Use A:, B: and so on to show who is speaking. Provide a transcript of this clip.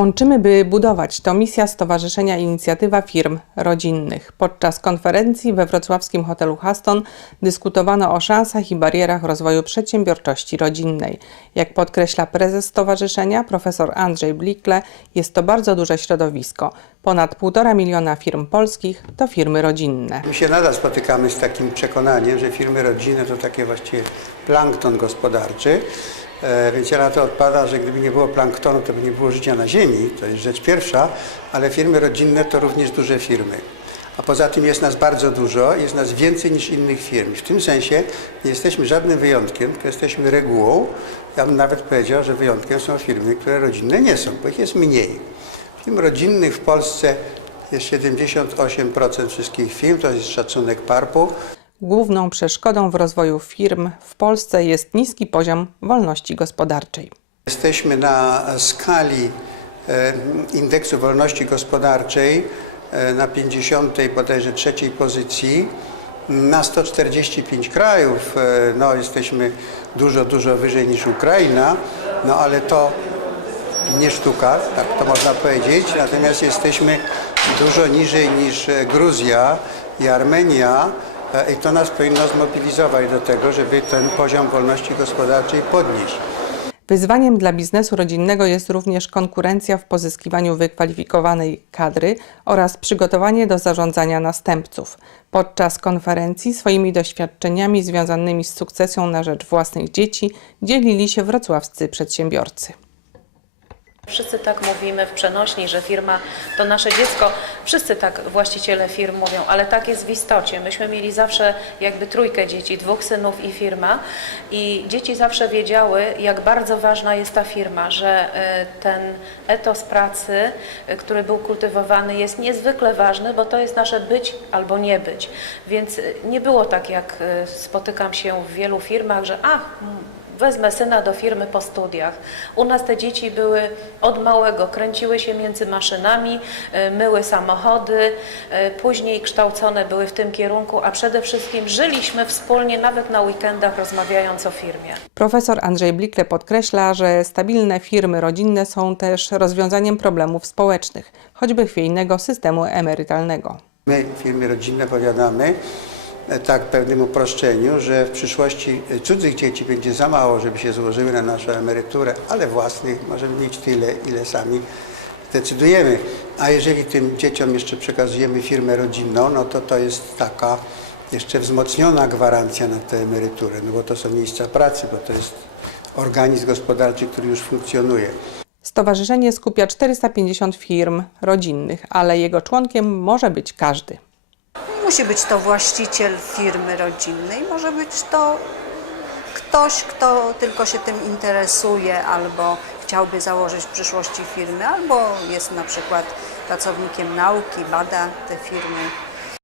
A: Łączymy, by budować. To misja Stowarzyszenia Inicjatywa Firm Rodzinnych. Podczas konferencji we wrocławskim hotelu Haston dyskutowano o szansach i barierach rozwoju przedsiębiorczości rodzinnej. Jak podkreśla prezes stowarzyszenia, profesor Andrzej Blikle, jest to bardzo duże środowisko. Ponad 1,5 miliona firm polskich to firmy rodzinne.
B: My się nadal spotykamy z takim przekonaniem, że firmy rodzinne to takie właściwie plankton gospodarczy. E, Więc ja na to odpada, że gdyby nie było planktonu, to by nie było życia na ziemi. To jest rzecz pierwsza, ale firmy rodzinne to również duże firmy. A poza tym jest nas bardzo dużo, jest nas więcej niż innych firm. W tym sensie nie jesteśmy żadnym wyjątkiem, tylko jesteśmy regułą. Ja bym nawet powiedział, że wyjątkiem są firmy, które rodzinne nie są, bo ich jest mniej. Firm rodzinnych w Polsce jest 78% wszystkich firm, to jest szacunek PARP-u.
A: Główną przeszkodą w rozwoju firm w Polsce jest niski poziom wolności gospodarczej.
B: Jesteśmy na skali e, indeksu wolności gospodarczej e, na 50 bodajże trzeciej pozycji. Na 145 krajów e, no, jesteśmy dużo, dużo wyżej niż Ukraina, no ale to nie sztuka, tak to można powiedzieć. Natomiast jesteśmy dużo niżej niż Gruzja i Armenia i to nas powinno zmobilizować do tego, żeby ten poziom wolności gospodarczej podnieść.
A: Wyzwaniem dla biznesu rodzinnego jest również konkurencja w pozyskiwaniu wykwalifikowanej kadry oraz przygotowanie do zarządzania następców. Podczas konferencji swoimi doświadczeniami związanymi z sukcesją na rzecz własnych dzieci dzielili się wrocławscy przedsiębiorcy.
C: Wszyscy tak mówimy w przenośni, że firma to nasze dziecko. Wszyscy tak właściciele firm mówią, ale tak jest w istocie. Myśmy mieli zawsze jakby trójkę dzieci, dwóch synów i firma i dzieci zawsze wiedziały, jak bardzo ważna jest ta firma, że e, ten etos pracy, e, który był kultywowany jest niezwykle ważny, bo to jest nasze być albo nie być. Więc e, nie było tak, jak spotykam się w wielu firmach, że ach, mm, wezmę syna do firmy po studiach. U nas te dzieci były od małego, kręciły się między maszynami, e, myły samochody, e, później kształcone były w tym kierunku, a przede wszystkim żyliśmy wspólnie, nawet na weekendach, rozmawiając o firmie.
A: Profesor Andrzej Blikle podkreśla, że stabilne firmy rodzinne są też rozwiązaniem problemów społecznych, choćby chwiejnego systemu emerytalnego.
B: My, firmy rodzinne, powiadamy, tak w pewnym uproszczeniu, że w przyszłości e, cudzych dzieci będzie za mało, żeby się złożyły na naszą emeryturę, ale własnych możemy mieć tyle, ile sami decydujemy. A jeżeli tym dzieciom jeszcze przekazujemy firmę rodzinną, no to to jest taka jeszcze wzmocniona gwarancja na tę emeryturę, no bo to są miejsca pracy, bo to jest organizm gospodarczy, który już funkcjonuje.
A: Stowarzyszenie skupia 450 firm rodzinnych, ale jego członkiem może być każdy.
D: Musi być to właściciel firmy rodzinnej, może być to ktoś, kto tylko się tym interesuje albo chciałby założyć w przyszłości firmy, albo jest na przykład pracownikiem nauki, bada te firmy.